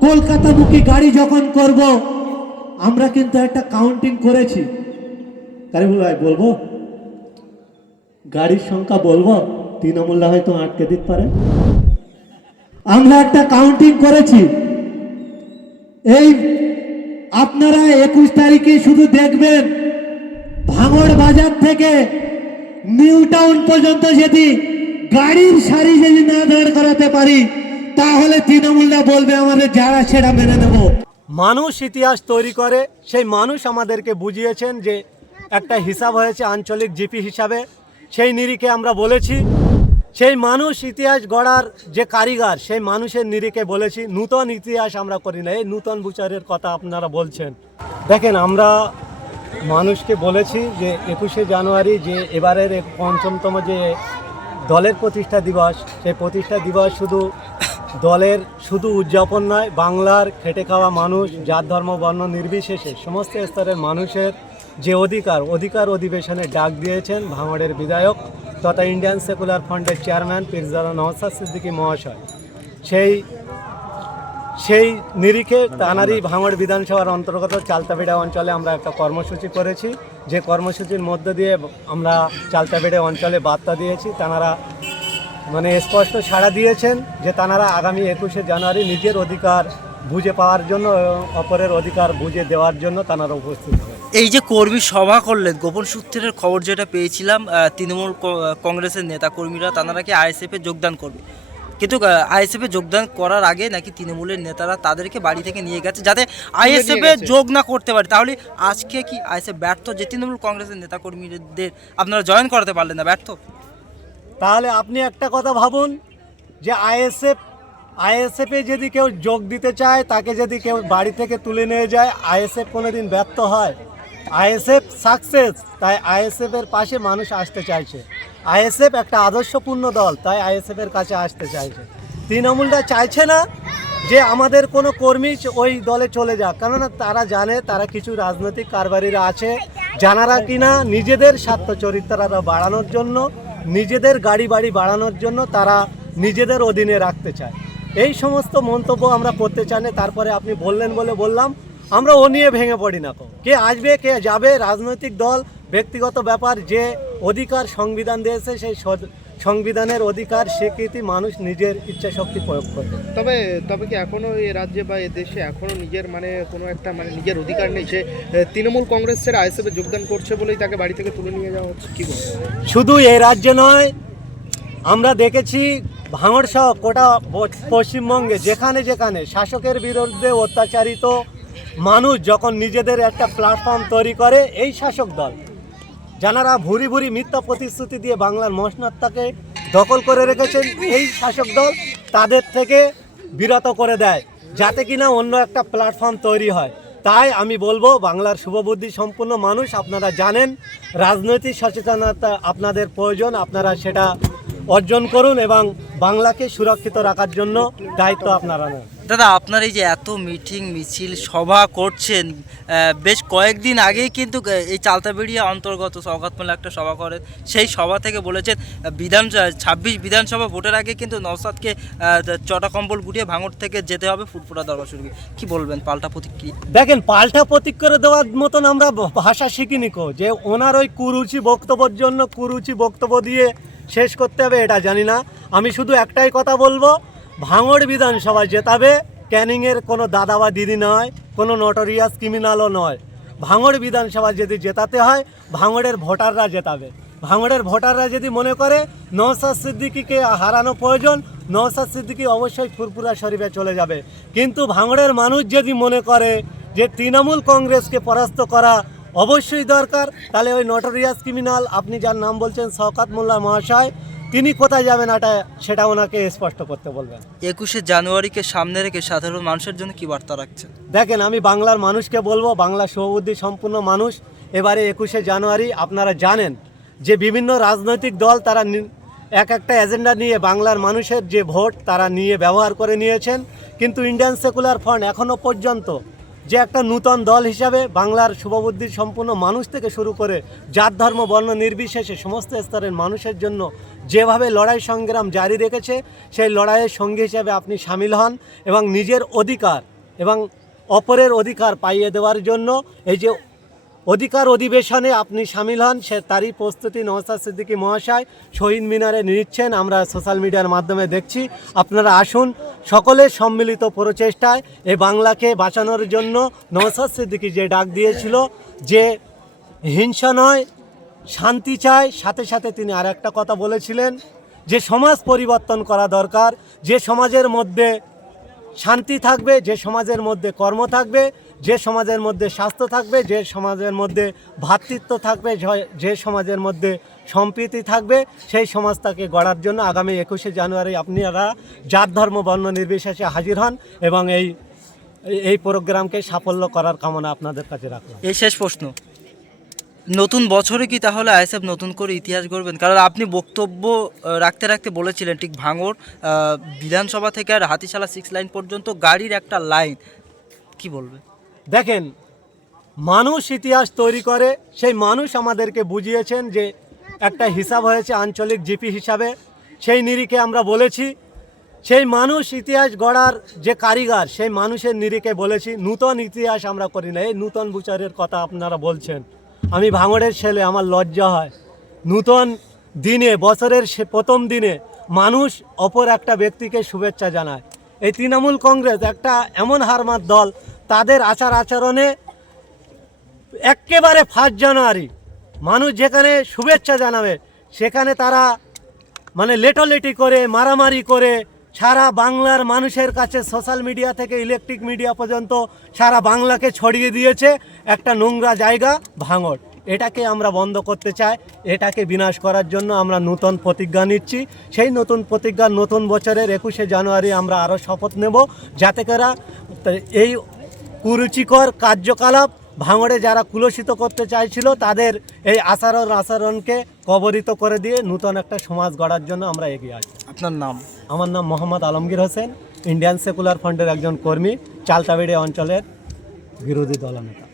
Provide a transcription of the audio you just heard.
কলকাতামুখী গাড়ি যখন করব, আমরা কিন্তু একটা কাউন্টিং করেছি। কারিমুল ভাই, বলব? গাড়ির সংখ্যা বলব? তৃণমূলরা হয়তো আটকে দিতে পারে। আমরা একটা কাউন্টিং করেছি। এই আপনারা একুশ তারিখে শুধু দেখবেন, ভাঙড় বাজার থেকে নিউ টাউন পর্যন্ত যদি গাড়ির সারি যদি না দাঁড় করাতে পারি তাহলে তৃণমূলরা বলবে আমাদের যারা সেটা মেনে নেব। মানুষ ইতিহাস তৈরি করে, সেই মানুষ আমাদেরকে বুঝিয়েছেন যে একটা হিসাব হয়েছে আঞ্চলিক জিপি হিসাবে। সেই নিরিখে আমরা বলেছি, সেই মানুষ ইতিহাস গড়ার যে কারিগর, সেই মানুষের নিরিখে বলেছি, নূতন ইতিহাস আমরা করি না। এই নূতন বিচারের কথা আপনারা বলছেন। দেখেন, আমরা মানুষকে বলেছি যে একুশে জানুয়ারি যে এবারের পঞ্চমতম যে দলের প্রতিষ্ঠা দিবস, সেই প্রতিষ্ঠা দিবস শুধু দলের শুধু উদযাপন নয়, বাংলার খেটে খাওয়া মানুষ, জাত, ধর্ম, বর্ণ নির্বিশেষে সমস্ত স্তরের মানুষের যে অধিকার অধিকার অধিবেশনে ডাক দিয়েছেন ভাঙড়ের বিধায়ক তথা ইন্ডিয়ান সেকুলার ফান্ডের চেয়ারম্যান পিরজাদা নওসাদ সিদ্দিকী মহাশয়। সেই সেই নিরিখে তানারি ভাঙড় বিধানসভার অন্তর্গত চালতাবেড়া অঞ্চলে আমরা একটা কর্মসূচি করেছি। যে কর্মসূচির মধ্য দিয়ে আমরা চালতাবেড়ে অঞ্চলে বার্তা দিয়েছি। তানারা মানে স্পষ্ট সাড়া দিয়েছেন যে তানারা আগামী একুশে জানুয়ারি নিজের অধিকার বুঝে পাওয়ার জন্য অপরের অধিকার বুঝে দেওয়ার জন্য তানারা উপস্থিত এই যে কর্মী সভা করলেন গোপন সূত্রের খবর যেটা পেয়েছিলাম তৃণমূল কংগ্রেসের নেতা কর্মীরা তারা কি আইএসএফে যোগদান করবে? কিন্তু আইএসএফে যোগদান করার আগে নাকি তৃণমূলের নেতারা তাদেরকে বাড়ি থেকে নিয়ে গেছে যাতে আইএসএফে যোগ না করতে পারে। তাহলে আজকে কি আইএসএফ ব্যর্থ? যে তৃণমূল কংগ্রেসের নেতা কর্মীদের আপনারা জয়েন করাতে পারলেন না ব্যর্থ? তাহলে আপনি একটা কথা ভাবুন যে আইএসএফ, আইএসএফে যদি কেউ যোগ দিতে চায়, তাকে যদি কেউ বাড়ি থেকে তুলে নিয়ে যায়, আইএসএফ কোনো দিন ব্যর্থ হয়। আইএসএফ সাকসেস, তাই আইএসএফ এর পাশে মানুষ আসতে চাইছে। আইএসএফ একটা আদর্শপূর্ণ দল, তাই আইএসএফ এর কাছে আসতে চাইছে। তৃণমূলটা চাইছে না যে আমাদের কোনো কর্মী ওই দলে চলে যাক, কেননা তারা জানে তারা কিছু রাজনৈতিক কারবারিরা আছে যারা কিনা নিজেদের স্বার্থ চরিত্ররা বাড়ানোর জন্য। নিজেদের গাড়ি বাড়ি বাড়ানোর জন্য তারা নিজেদের অধীনে রাখতে চায় এই সমস্ত মন্তব্য আমরা করতে চাই না, তারপরে আপনি বললেন বলে বললাম, আমরা ও নিয়ে ভেঙে পড়ি না কো। আসবে, কে যাবে, রাজনৈতিক দল, ব্যক্তিগত ব্যাপার, যে অধিকার সংবিধান দিয়েছে, সেই সংবিধানের অধিকার স্বীকৃতি মানুষ নিজের ইচ্ছা শক্তি প্রয়োগ করবে। তবে তবে কি এখনও এই রাজ্যে বা এই দেশে এখনও নিজের মানে কোনো একটা মানে নিজের অধিকার নেই সে তৃণমূল কংগ্রেসের আইএসএফে যোগদান করছে বলেই তাকে বাড়ি থেকে তুলে নিয়ে যাওয়া হচ্ছে? কি শুধু এই রাজ্যে নয় আমরা দেখেছি ভাঙড় সহ গোটা পশ্চিমবঙ্গে যেখানে যেখানে শাসকের বিরুদ্ধে অত্যাচারিত মানুষ যখন নিজেদের একটা প্ল্যাটফর্ম তৈরি করে এই শাসক দল যারা ভুরি ভুরি মিথ্যা প্রতিশ্রুতি দিয়ে বাংলার মসনাত্তাকে দখল করে রেখেছেন, এই শাসক দল তাদের থেকে বিরত করে দেয়, যাতে কিনা অন্য একটা প্ল্যাটফর্ম তৈরি হয়। তাই আমি বলব, বাংলার শুভবুদ্ধি সম্পূর্ণ মানুষ, আপনারা জানেন, রাজনৈতিক সচেতনতা আপনাদের প্রয়োজন, আপনারা সেটা অর্জন করুন এবং বাংলাকে সুরক্ষিত রাখার জন্য দায়িত্ব আপনারা নেন। দাদা আপনার এই যে এত মিটিং মিছিল সভা করছেন বেশ কয়েকদিন আগেই কিন্তু এই চালতাবেড়িয়া অন্তর্গত সৌগাতমূল্য একটা সভা করেন। সেই সভা থেকে বলেছেন বিধান ছাব্বিশ বিধানসভা ভোটের আগে কিন্তু নওসাদকে চটা কম্বল গুটিয়ে ভাঙড় থেকে যেতে হবে ফুটফুটা দরবার শুরু কি বলবেন পাল্টা প্রতিক্রিয়া? দেখেন পাল্টা প্রতিক্রিয়া দেওয়ার মতন আমরা ভাষা শিখিনি কো যে ওনার ওই কুরুচি বক্তব্যের জন্য কুরুচি বক্তব্য দিয়ে শেষ করতে হবে, এটা জানি না। আমি শুধু একটাই কথা বলব, ভাঙড় বিধানসভা জেতাবে ক্যানিংয়ের কোনো দাদা বা দিদি নয়, কোনো নটোরিয়াস ক্রিমিনালও নয়। ভাঙড় বিধানসভা যদি জেতাতে হয়, ভাঙড়ের ভোটাররা জেতাবে। ভাঙড়ের ভোটাররা যদি মনে করে নওসাদ সিদ্দিকিকে হারানো প্রয়োজন নওসাদ সিদ্দিকি অবশ্যই ফুরফুরা শরীফে চলে যাবে। কিন্তু ভাঙড়ের মানুষ যদি মনে করে যে তৃণমূল কংগ্রেসকে পরাস্ত করা অবশ্যই দরকার। তাহলে ওই নটোরিয়াস ক্রিমিনাল আপনি যার নাম বলছেন শওকাত মোল্লা মহাশয় তিনি কোথায় যাবেন এটা সেটা ওনাকে স্পষ্ট করতে বলবেন। একুশে জানুয়ারিকে সামনে রেখে সাধারণ মানুষের জন্য কি বার্তা রাখছেন? দেখেন আমি বাংলার মানুষকে বলব বাংলা সৌবুদ্ধি সম্পূর্ণ মানুষ। এবারে একুশে জানুয়ারি আপনারা জানেন যে বিভিন্ন রাজনৈতিক দল তারা এক একটা এজেন্ডা নিয়ে বাংলার মানুষের যে ভোট তারা নিয়ে ব্যবহার করে নিয়েছেন। কিন্তু ইন্ডিয়ান সেকুলার ফান্ড এখনও পর্যন্ত যে একটা নূতন দল হিসাবে বাংলার শুভবুদ্ধির সম্পূর্ণ মানুষ থেকে শুরু করে জাত, ধর্ম, বর্ণ নির্বিশেষে সমস্ত স্তরের মানুষের জন্য যেভাবে লড়াই সংগ্রাম জারি রেখেছে, সেই লড়াইয়ের সঙ্গী হিসাবে আপনি সামিল হন এবং নিজের অধিকার এবং অপরের অধিকার পাইয়ে দেওয়ার জন্য এই যে অধিকার অধিবেশনে আপনি সামিল হন, সে তারই প্রস্তুতি নওসাদ সিদ্দিকী মহাশয় শহীদ মিনারে নিচ্ছেন, আমরা সোশ্যাল মিডিয়ার মাধ্যমে দেখছি। আপনারা আসুন সকলের সম্মিলিত প্রচেষ্টায় এই বাংলাকে বাঁচানোর জন্য নওসাদ সিদ্দিকী যে ডাক দিয়েছিল, যে হিংসা নয়, শান্তি চায়, সাথে সাথে তিনি আর একটা কথা বলেছিলেন, যে সমাজ পরিবর্তন করা দরকার, যে সমাজের মধ্যে শান্তি থাকবে, যে সমাজের মধ্যে কর্ম থাকবে যে সমাজের মধ্যে স্বাস্থ্য থাকবে, যে সমাজের মধ্যে ভ্রাতৃত্ব থাকবে, যে সমাজের মধ্যে সম্প্রীতি থাকবে, সেই সমাজটাকে গড়ার জন্য আগামী একুশে জানুয়ারি আপনারা জাত, ধর্ম, বর্ণ নির্বিশেষে হাজির হন এবং এই এই প্রোগ্রামকে সাফল্য করার কামনা আপনাদের কাছে রাখলাম। এই শেষ প্রশ্ন। নতুন বছরে কি তাহলে আইএসএফ নতুন করে ইতিহাস গড়বেন? কারণ আপনি বক্তব্য রাখতে রাখতে বলেছিলেন ঠিক ভাঙর বিধানসভা থেকে আর হাতিশালা সিক্স লাইন পর্যন্ত গাড়ির একটা লাইন কি বলবে দেখেন, মানুষ ইতিহাস তৈরি করে, সেই মানুষ আমাদেরকে বুঝিয়েছেন যে একটা হিসাব হয়েছে আঞ্চলিক জিপি হিসাবে। সেই নিরিখে আমরা বলেছি, সেই মানুষ ইতিহাস গড়ার যে কারিগর, সেই মানুষের নিরিখে বলেছি, নূতন ইতিহাস আমরা করি না। এই নূতন বিচারের কথা আপনারা বলছেন। আমি ভাঙড়ের ছেলে, আমার লজ্জা হয়। নূতন দিনে, বছরের প্রথম দিনে মানুষ অপর একটা ব্যক্তিকে শুভেচ্ছা জানায়। এই তৃণমূল কংগ্রেস একটা এমন হারমার দল তাদের আচার আচরণে একেবারে ফার্স্ট জানুয়ারি, মানুষ যেখানে শুভেচ্ছা জানাবে, সেখানে তারা মানে লেটোলেটি করে, মারামারি করে, সারা বাংলার মানুষের কাছে সোশ্যাল মিডিয়া থেকে ইলেকট্রিক মিডিয়া পর্যন্ত সারা বাংলাকে ছড়িয়ে দিয়েছে একটা নোংরা জায়গা, ভাঙড়। এটাকে আমরা বন্ধ করতে চাই, এটাকে বিনাশ করার জন্য আমরা নতুন প্রতিজ্ঞা নিচ্ছি। সেই নতুন প্রতিজ্ঞা নতুন বছরের একুশে জানুয়ারি আমরা আরও শপথ নেব, যাতে করে এই কুরুচিকর কার্যকলাপ ভাঙড়ে যারা কুলসিত করতে চাইছিল তাদের এই আচরণ আচরণকে কবরিত করে দিয়ে নূতন একটা সমাজ গড়ার জন্য আমরা এগিয়ে আসি আপনার নাম? আমার নাম মোহাম্মদ আলমগীর হোসেন ইন্ডিয়ান সেকুলার ফ্রন্টের একজন কর্মী চালতাবেড়ি অঞ্চলের বিরোধী দলনেতা